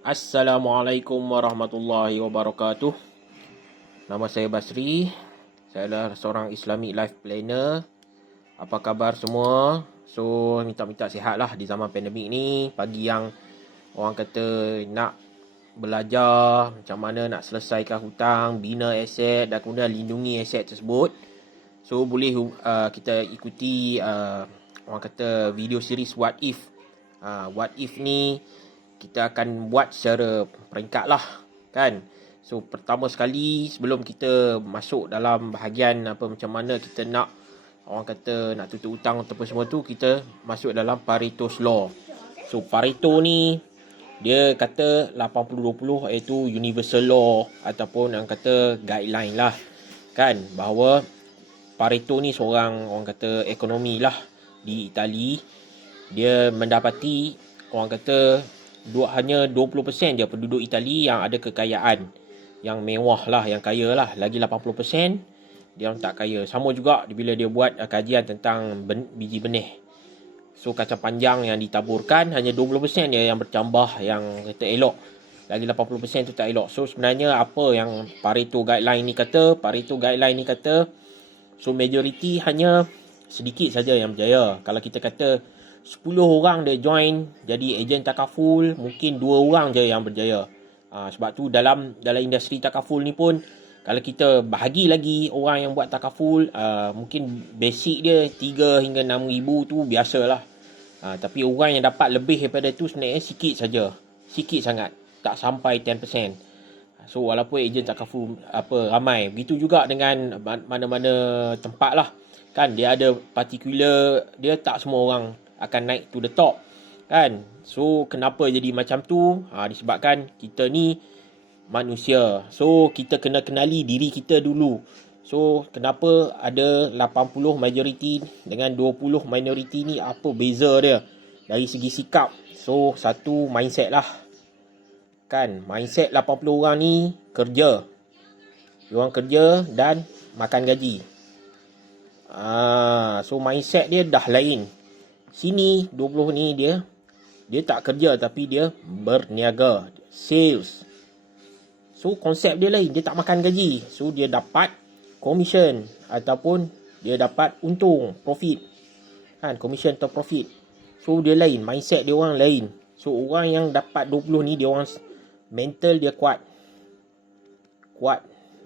Assalamualaikum warahmatullahi wabarakatuh. Nama saya Basri. Saya adalah seorang Islamic Life Planner. Apa khabar semua? So, minta-minta sihat lah di zaman pandemik ni. Bagi yang orang kata nak belajar macam mana nak selesaikan hutang, bina aset dan kemudian lindungi aset tersebut. So, boleh kita ikuti orang kata video series What If. What If ni kita akan buat secara peringkat lah, kan. So pertama sekali sebelum kita masuk dalam bahagian apa macam mana kita nak orang kata nak tutup hutang ataupun semua tu, kita masuk dalam Pareto's Law. So Pareto ni dia kata 80-20 iaitu universal law ataupun yang kata guideline lah, kan, bahawa Pareto ni seorang orang kata ekonomi lah di Itali. Dia mendapati orang kata hanya 20% je penduduk Itali yang ada kekayaan yang mewah lah, yang kaya lah. Lagi 80% dia orang tak kaya. Sama juga bila dia buat kajian tentang biji benih. So kacang panjang yang ditaburkan hanya 20% je yang bercambah, yang kata elok. Lagi 80% tu tak elok. So sebenarnya apa yang Pareto guideline ni kata? Pareto guideline ni kata, so majority hanya sedikit saja yang berjaya. Kalau kita kata 10 orang dia join jadi ejen takaful, mungkin 2 orang je yang berjaya. Sebab tu dalam industri takaful ni pun, kalau kita bahagi lagi orang yang buat takaful, mungkin basic dia 3 hingga 6 ribu tu biasalah. Tapi orang yang dapat lebih daripada tu sebenarnya sikit saja. Sikit sangat. Tak sampai 10%. So walaupun ejen takaful ramai. Begitu juga dengan mana-mana tempat lah. Kan dia ada particular, dia tak semua orang akan naik to the top, kan. So kenapa jadi macam tu? Disebabkan kita ni manusia. So kita kena kenali diri kita dulu. So kenapa ada 80 majority dengan 20 minority ni, apa beza dia dari segi sikap? So satu mindset lah, kan. Mindset 80 orang ni kerja. Diorang kerja dan makan gaji. So mindset dia dah lain. Sini 20 ni dia tak kerja tapi dia berniaga, sales. So konsep dia lain, dia tak makan gaji. So dia dapat commission ataupun dia dapat untung, profit, kan, commission atau profit. So dia lain, mindset dia orang lain. So orang yang dapat 20 ni, dia orang mental dia kuat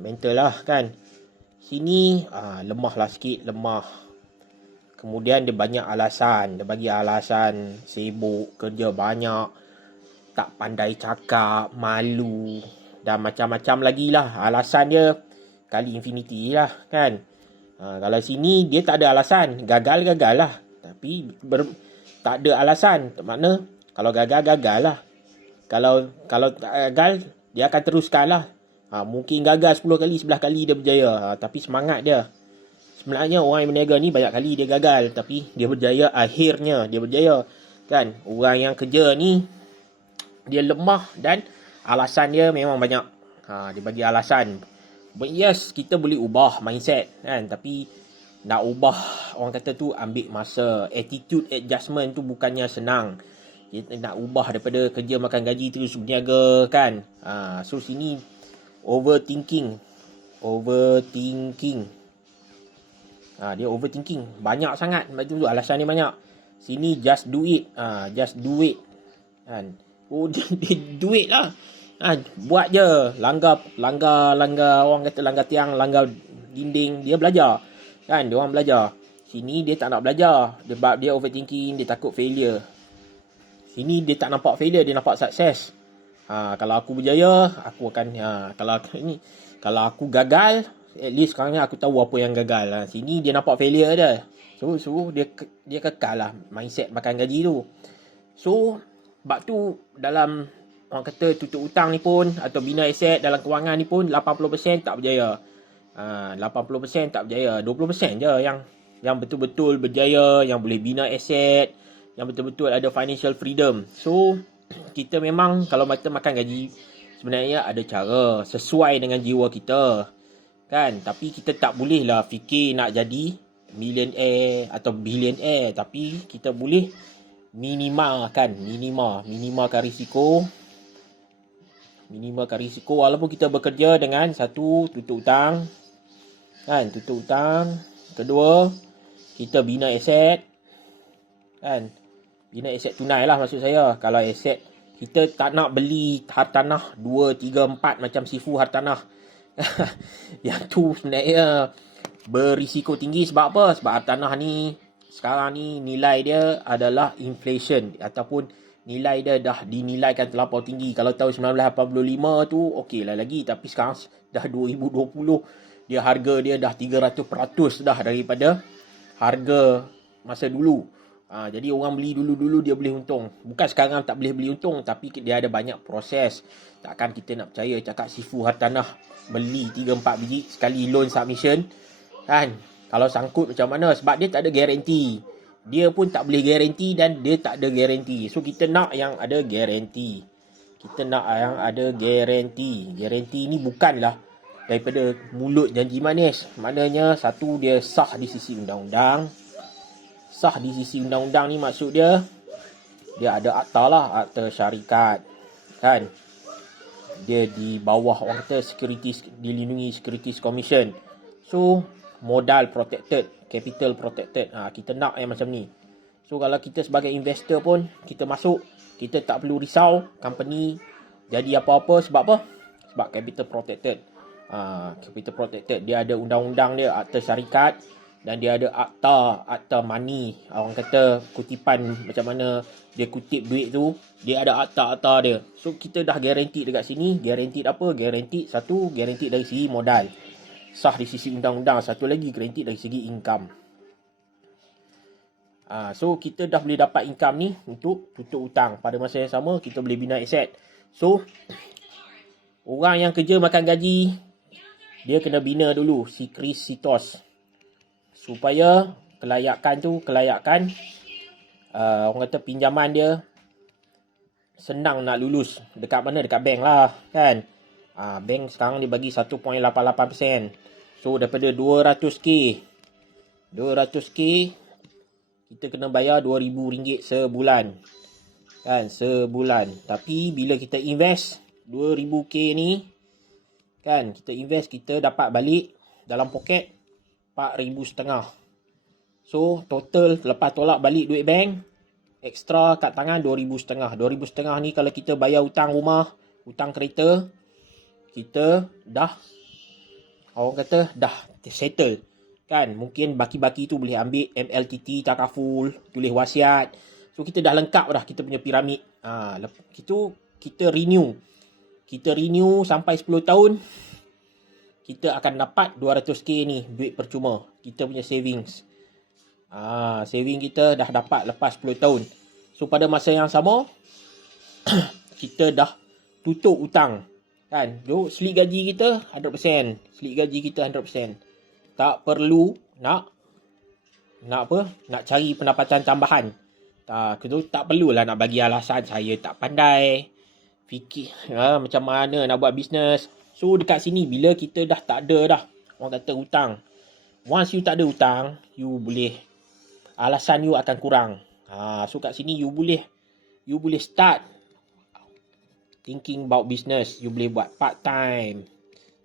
mental lah, kan. Sini lemah lah sikit, lemah. Kemudian dia banyak alasan. Dia bagi alasan sibuk, kerja banyak, tak pandai cakap, malu dan macam-macam lagi lah. Alasan dia kali infinity lah, kan. Kalau sini dia tak ada alasan. Gagal lah. Tapi tak ada alasan. Makna kalau gagal lah. Kalau tak gagal, dia akan teruskan lah. Mungkin gagal 10 kali, 11 kali dia berjaya. Tapi semangat dia. Sebenarnya orang yang berniaga ni banyak kali dia gagal, tapi dia berjaya, akhirnya dia berjaya, kan. Orang yang kerja ni dia lemah dan alasan dia memang banyak. Dia bagi alasan. But yes, kita boleh ubah mindset, kan. Tapi nak ubah, orang kata tu ambil masa. Attitude adjustment tu bukannya senang. Kita nak ubah daripada kerja makan gaji terus berniaga, kan. So sini overthinking. Dia overthinking banyak sangat. Macam tu alasan dia banyak. Sini just do it. Kan. Dia do it lah. Buat je. Langgar orang kata langgar tiang, langgar dinding, dia belajar. Kan, dia orang belajar. Sini dia tak nak belajar. Dia overthinking, dia takut failure. Sini dia tak nampak failure, dia nampak sukses. Kalau aku berjaya, aku akan kalau aku gagal, at least sekarang ni aku tahu apa yang gagal. Sini dia nampak failure dia. So dia kekal lah mindset makan gaji tu. So sebab tu dalam orang kata tutup hutang ni pun, atau bina aset dalam kewangan ni pun, 80% tak berjaya. 80% tak berjaya. 20% je yang betul-betul berjaya, yang boleh bina aset, yang betul-betul ada financial freedom. So kita memang kalau makan gaji, sebenarnya ada cara sesuai dengan jiwa kita, kan. Tapi kita tak boleh lah fikir nak jadi millionaire atau billionaire. Tapi kita boleh minimalkan risiko, Minimalkan risiko walaupun kita bekerja dengan satu, tutup hutang. Kan, tutup hutang. Kedua, kita bina aset. Kan, bina aset tunai lah maksud saya. Kalau aset, kita tak nak beli hartanah 2, 3, 4 macam sifu hartanah. Yang tu sebenarnya berisiko tinggi. Sebab apa? Sebab hartanah ni sekarang ni nilai dia adalah inflation ataupun nilai dia dah dinilaikan terlampau tinggi. Kalau tahun 1985 tu okey lah lagi, tapi sekarang dah 2020 dia harga dia dah 300% dah daripada harga masa dulu. Jadi orang beli dulu-dulu dia boleh untung. Bukan sekarang tak boleh beli untung, tapi dia ada banyak proses. Takkan kita nak percaya cakap sifu hartanah beli 3-4 biji sekali loan submission kan. Kalau sangkut macam mana? Sebab dia tak ada garanti. Dia pun tak boleh garanti dan dia tak ada garanti. So kita nak yang ada garanti. Kita nak yang ada garanti. Garanti ni bukanlah daripada mulut janji manis. Maknanya satu, dia sah di sisi undang-undang. Sah di sisi undang-undang ni maksud dia ada akta lah, akta syarikat kan. Dia di bawah orang kata Securities, dilindungi Securities Commission. So modal protected, capital protected. Kita nak yang macam ni. So kalau kita sebagai investor pun kita masuk, kita tak perlu risau company jadi apa-apa. Sebab apa? Sebab capital protected. Capital protected, dia ada undang-undang dia, akta syarikat, dan dia ada akta money. Orang kata kutipan macam mana dia kutip duit tu, dia ada akta-akta dia. So kita dah guarantee dekat sini. Guarantee apa? Guarantee satu, guarantee dari segi modal, sah di sisi undang-undang. Satu lagi guarantee dari segi income. So kita dah boleh dapat income ni untuk tutup hutang. Pada masa yang sama kita boleh bina aset. So orang yang kerja makan gaji, dia kena bina dulu si Chris Sitos, supaya kelayakan orang kata pinjaman dia senang nak lulus. Dekat mana? Dekat bank lah kan. Bank sekarang dia bagi 1.88%. So daripada 200k kita kena bayar RM2,000 sebulan kan, sebulan. Tapi bila kita invest 2,000k ni kan, kita invest, kita dapat balik dalam poket 4,500. So total lepas tolak balik duit bank, ekstra kat tangan 2,500. 2,500 ni kalau kita bayar hutang rumah, hutang kereta, kita dah orang kata dah settle kan. Mungkin baki-baki tu boleh ambil MLTT, takaful, tulis wasiat. So kita dah lengkap dah kita punya piramid. Itu kita renew sampai 10 tahun, kita akan dapat 200k ni duit percuma. Kita punya savings. Saving kita dah dapat lepas 10 tahun. So pada masa yang sama kita dah tutup hutang kan. So slip gaji kita 100%. Slip gaji kita 100%. Tak perlu nak cari pendapatan tambahan. Tak perlulah nak bagi alasan saya tak pandai fikir macam mana nak buat bisnes. So dekat sini bila kita dah tak ada dah orang kata hutang, once you tak ada hutang, you boleh, alasan you akan kurang. So kat sini you boleh start thinking about business. You boleh buat part time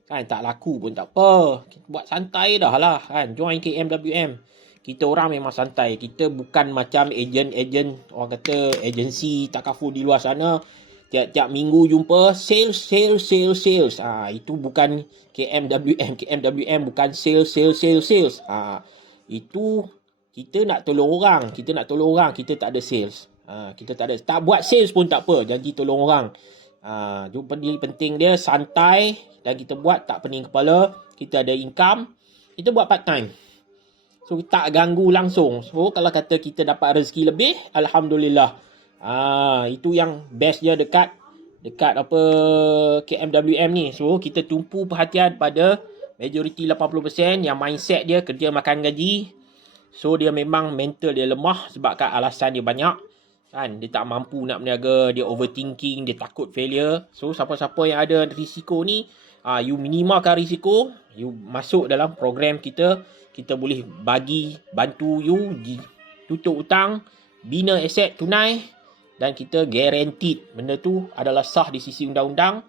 kan, tak laku pun tak apa, buat santai dah lah kan. Join KMWM. Kita orang memang santai. Kita bukan macam ejen orang kata agensi takaful di luar sana, tiap minggu jumpa sales. Itu bukan KMWM. KMWM bukan sales. Itu kita nak tolong orang. Kita tak ada sales. Kita tak buat sales pun tak apa, janji tolong orang. Jumpa ni penting dia santai, dan kita buat tak pening kepala. Kita ada income, kita buat part time. So tak ganggu langsung. So kalau kata kita dapat rezeki lebih, alhamdulillah. Itu yang best dia dekat apa KMWM ni. So kita tumpu perhatian pada majoriti 80% yang mindset dia kerja makan gaji. So dia memang mental dia lemah sebabkan alasan dia banyak kan. Dia tak mampu nak berniaga, dia overthinking, dia takut failure. So siapa-siapa yang ada risiko ni, you minimalkan risiko, you masuk dalam program kita. Kita boleh bantu you tutup hutang, bina aset tunai, dan kita guaranteed benda tu adalah sah di sisi undang-undang.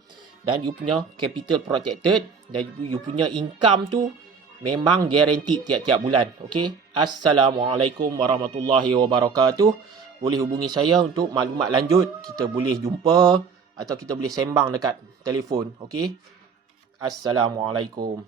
dan you punya capital protected, dan you punya income tu memang guaranteed tiap-tiap bulan. Okey. Assalamualaikum warahmatullahi wabarakatuh. Boleh hubungi saya untuk maklumat lanjut. Kita boleh jumpa atau kita boleh sembang dekat telefon. Okey. Assalamualaikum.